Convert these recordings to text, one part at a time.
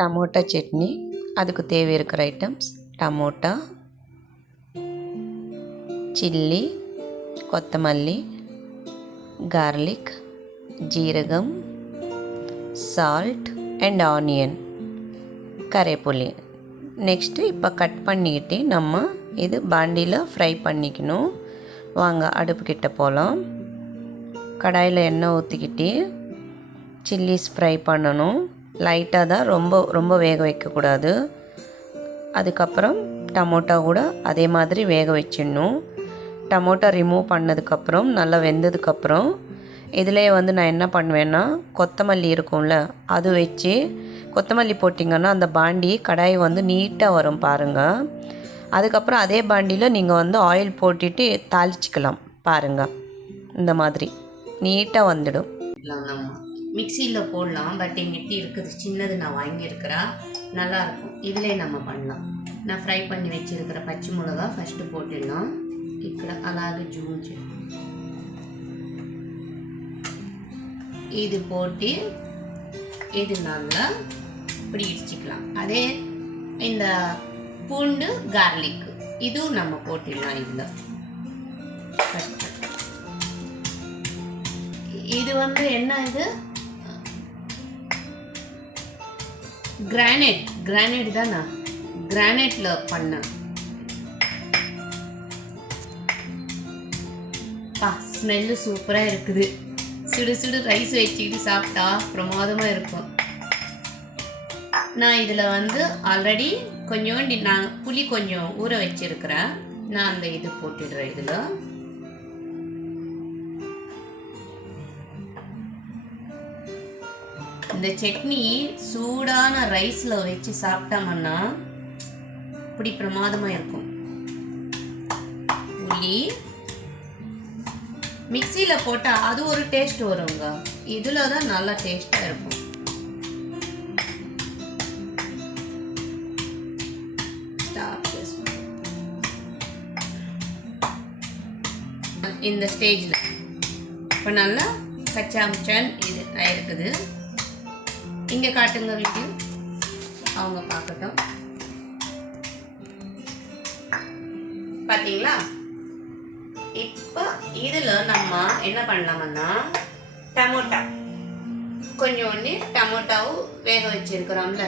டமோட்டா சட்னி. அதுக்கு தேவை இருக்கிற ஐட்டம்ஸ் டமோட்டா, சில்லி, கொத்தமல்லி, கார்லிக், ஜீரகம், சால்ட் அண்ட் ஆனியன், கரைப்புளி. நெக்ஸ்ட்டு இப்போ கட் பண்ணிக்கிட்டு நம்ம இது பாண்டியில் ஃப்ரை பண்ணிக்கணும். வாங்க அடுப்புக்கிட்ட போகலாம். கடாயில் எண்ணெய் ஊற்றிக்கிட்டு சில்லிஸ் ஃப்ரை பண்ணணும். லைட்டாக தான், ரொம்ப வேக வைக்கக்கூடாது. அதுக்கப்புறம் டமோட்டா கூட அதே மாதிரி வேக வச்சிடணும். டமோட்டா ரிமூவ் பண்ணதுக்கப்புறம் நல்லா வெந்ததுக்கப்புறம் இதிலே நான் என்ன பண்ணுவேன்னா, கொத்தமல்லி இருக்கும்ல அது வச்சு கொத்தமல்லி போட்டிங்கன்னா அந்த பாண்டி கடாய் நீட்டாக வரும் பாருங்கள். அதுக்கப்புறம் அதே பாண்டியில் நீங்கள் ஆயில் போட்டுட்டு தாளிச்சிக்கலாம் பாருங்கள். இந்த மாதிரி நீட்டாக வந்துடும். மிக்சியில் போடலாம், பட் எங்கிட்ட இருக்குது சின்னது நான் வாங்கியிருக்கிறேன், நல்லாயிருக்கும். இதிலே நம்ம பண்ணலாம். நான் ஃப்ரை பண்ணி வச்சுருக்கிற பச்சை மிளகா ஃபஸ்ட்டு போட்டுடலாம். ఇక్కడ అలాగే జూమ్ చేయండి. இது போட்டு இது நல்லா இப்படி இடிச்சிக்கலாம். அதே இந்த பூண்டு, கார்லிக் இதுவும் நம்ம போட்டுடலாம். இதில் இது என்ன இது கிரானைட் தான். நான் கிரானைட்டில் பண்ணேன். ஸ்மெல்லு சூப்பராக இருக்குது. சுடு சுடு ரைஸ் வச்சுக்கிட்டு சாப்பிட்டா பிரமாதமாக இருக்கும். நான் இதில் ஆல்ரெடி கொஞ்சோண்டி நான் புளி கொஞ்சம் ஊற வச்சிருக்கிறேன். நான் அந்த இது போட்டுடுறேன். இதில் இந்த சட்னி சூடான ரைஸில் வச்சு சாப்பிட்டோம்னா இப்படி பிரமாதமாக இருக்கும். புளி மிக்சியில் போட்டால் அது ஒரு டேஸ்ட் வருங்க, இதில் தான் நல்லா டேஸ்ட்டாக இருக்கும். இந்த ஸ்டேஜில் இப்போ நல்லா கச்சாமிச்சான் இது ஆயிருக்குது. இங்கே காட்டுங்க வீடியோ, அவங்க பார்க்கட்டும். பார்த்தீங்களா? இப்போ இதில் நம்ம என்ன பண்ணலாம்னா, டமோட்டா கொஞ்சோண்டு டமோட்டாவும் வேக வச்சிருக்கிறோம்ல,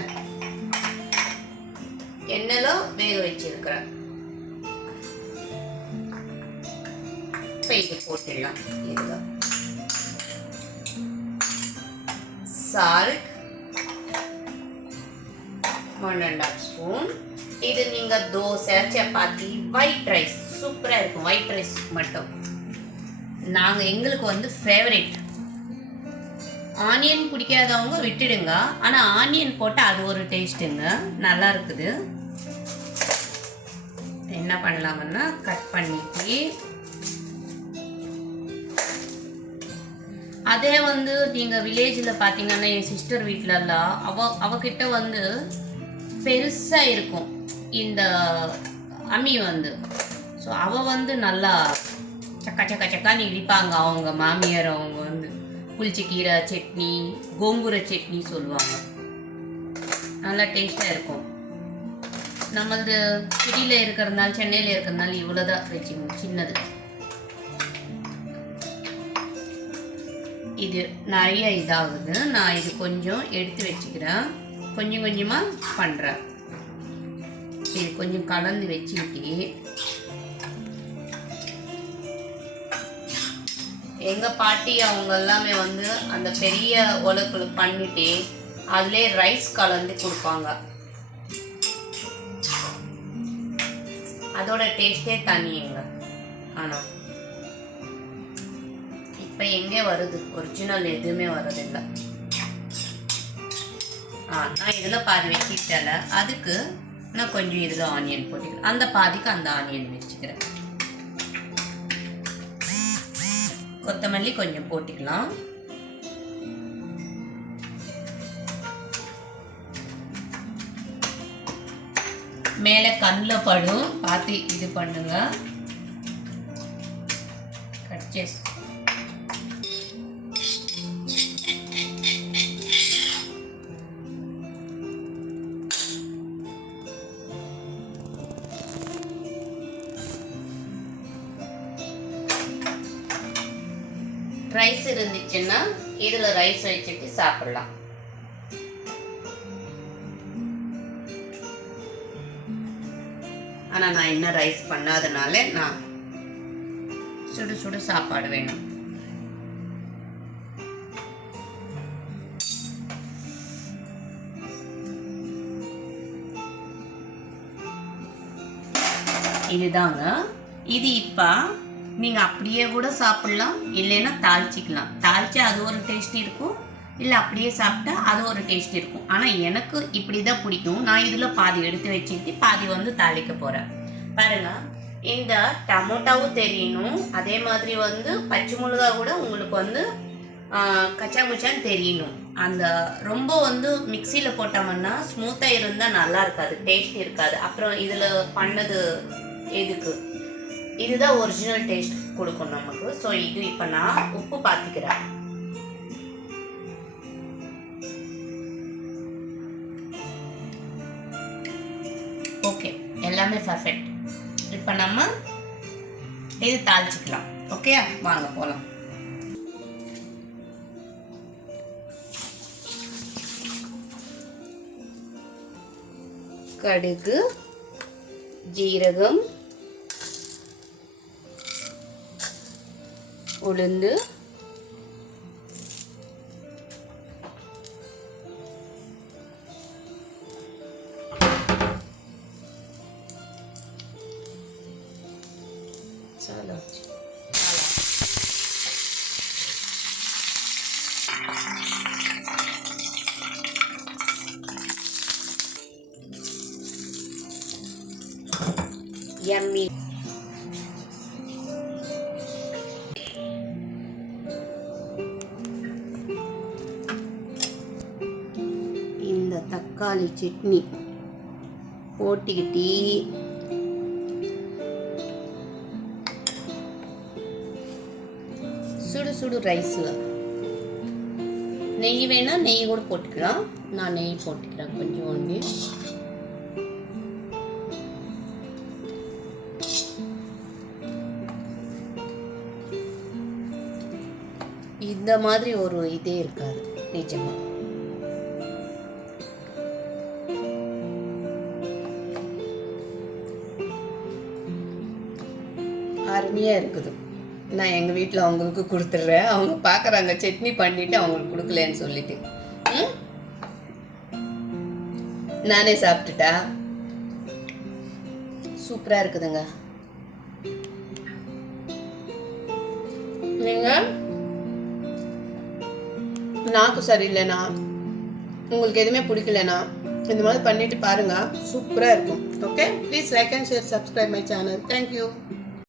எண்ணெயில் வேக வச்சிருக்கிறேன். இப்போ இது போட்டுடலாம். இதில் சால்ட் 1.5 ஸ்பூன். இது நீங்கள் தோசை, சப்பாத்தி, ஒயிட் ரைஸ் சூப்பராக இருக்கும். ஒயிட் ரைஸ் மட்டும் எங்களுக்கு ஃபேவரேட். ஆனியன் பிடிக்காதவங்க விட்டுடுங்க, ஆனால் ஆனியன் போட்டால் அது ஒரு டேஸ்ட்டுங்க, நல்லா இருக்குது. என்ன பண்ணலாம்னா கட் பண்ணிட்டு அதே நீங்கள் வில்லேஜில் பார்த்தீங்கன்னா, என் சிஸ்டர் வீட்டிலலாம் அவகிட்ட பெருசாக இருக்கும் இந்த அம்மி. ஸோ அவள் நல்லா சக்கா சக்கா சக்கான்னு இடிப்பாங்க. அவங்க மாமியார் அவங்க புளிச்சக்கீரை சட்னி, கோங்கூரை சட்னி சொல்லுவாங்க. நல்லா டேஸ்ட்டாக இருக்கும். நம்மளது சிட்டியில் இருக்கிறதுனால, சென்னையில் இருக்கிறதுனால இவ்வளோதான் வச்சுக்கணும், சின்னது. இது நிறைய இதாகுது. நான் இது கொஞ்சம் எடுத்து வச்சுக்கிறேன், கொஞ்சம் கொஞ்சமாக பண்ணுறேன். இது கொஞ்சம் கலந்து வச்சுக்கிட்டு எங்கள் பாட்டி அவங்க எல்லாமே அந்த பெரிய உலக்குள்ள பண்ணிட்டு அதிலே ரைஸ் கலந்து கொடுப்பாங்க. அதோட டேஸ்டே தனிங்க. ஆனால் இப்போ எங்கே வருது, ஒரிஜினல் எதுவுமே வரதில்லை. நான் இதில் பாதி வச்சுக்கிட்டல, அதுக்கு நான் கொஞ்சம் இதில் ஆனியன் போட்டுக்கிறேன். அந்த பாதிக்கு அந்த ஆனியன் வச்சுக்கிறேன். கொத்தமல்லி கொஞ்சம் போட்டுக்கலாம். மேலே கண்ணில் படும், பார்த்து இது பண்ணுங்க. கட்சேஸ் ரைஸ் இருந்துச்சுன்னா இதில் ரைஸ் வச்சுட்டு சாப்பிடலாம். ஆனால் நான் இன்னும் ரைஸ் பண்ணாதனால நான் சுடு சுடு சாப்பாடு வேணும். இதுதாங்க. இது இப்போ நீங்கள் அப்படியே கூட சாப்பிட்லாம், இல்லைன்னா தாளிச்சிக்கலாம். தாளித்து அது ஒரு டேஸ்ட் இருக்கும், இல்லை அப்படியே சாப்பிட்டா அது ஒரு டேஸ்ட் இருக்கும். ஆனால் எனக்கு இப்படி தான் பிடிக்கும். நான் இதில் பாதி எடுத்து வச்சுக்கிட்டு பாதி வந்து தாளிக்க போகிறேன். பாருங்கள், இந்த டமோட்டாவும் தெரியணும், அதே மாதிரி வந்து பச்சை மிளகா கூட உங்களுக்கு வந்து கச்சா முச்சான்னு தெரியணும். அந்த ரொம்ப வந்து மிக்சியில் போட்டோம்னா ஸ்மூத்தாக இருந்தால் நல்லா இருக்காது, டேஸ்ட் இருக்காது. அப்புறம் இதில் பண்ணது எதுக்கு, இதுதான் ஒரிஜினல் டேஸ்ட் கொடுக்கும் நமக்கு. ஸோ இது இப்போ நான் உப்பு பார்த்துக்கிறேன். ஓகே, எல்லாமே பர்ஃபெக்ட். இப்போ நம்ம இது தாளிச்சிக்கலாம். ஓகே, வாங்க போகலாம். கடுகு, ஜீரகம், உளுந்து, yummy. இந்த தக்காளி சட்னி போட்டுக்கிட்டு சுடு சுடு ரைஸில் நெய் வேணா நெய் கூட போட்டுக்கலாம். நான் நெய் போட்டுக்கிறேன் கொஞ்சம் ஒன்று. இந்த மாதிரி ஒரு இதே இருக்காது நிஜமா. அருமையாக இருக்குது. நான் எங்கள் வீட்டில் அவங்களுக்கு கொடுத்துட்றேன். அவங்க பார்க்குறாங்க சட்னி பண்ணிவிட்டு அவங்களுக்கு கொடுக்கலன்னு சொல்லிட்டு. நானே சாப்பிட்டுட்டா. சூப்பராக இருக்குதுங்க. நீங்கள் நாக்கு சரியில்லைண்ணா, உங்களுக்கு எதுவுமே பிடிக்கலண்ணா, இந்த மாதிரி பண்ணிட்டு பாருங்கள், சூப்பராக இருக்கும். Okay, please like and share, subscribe my channel. Thank you.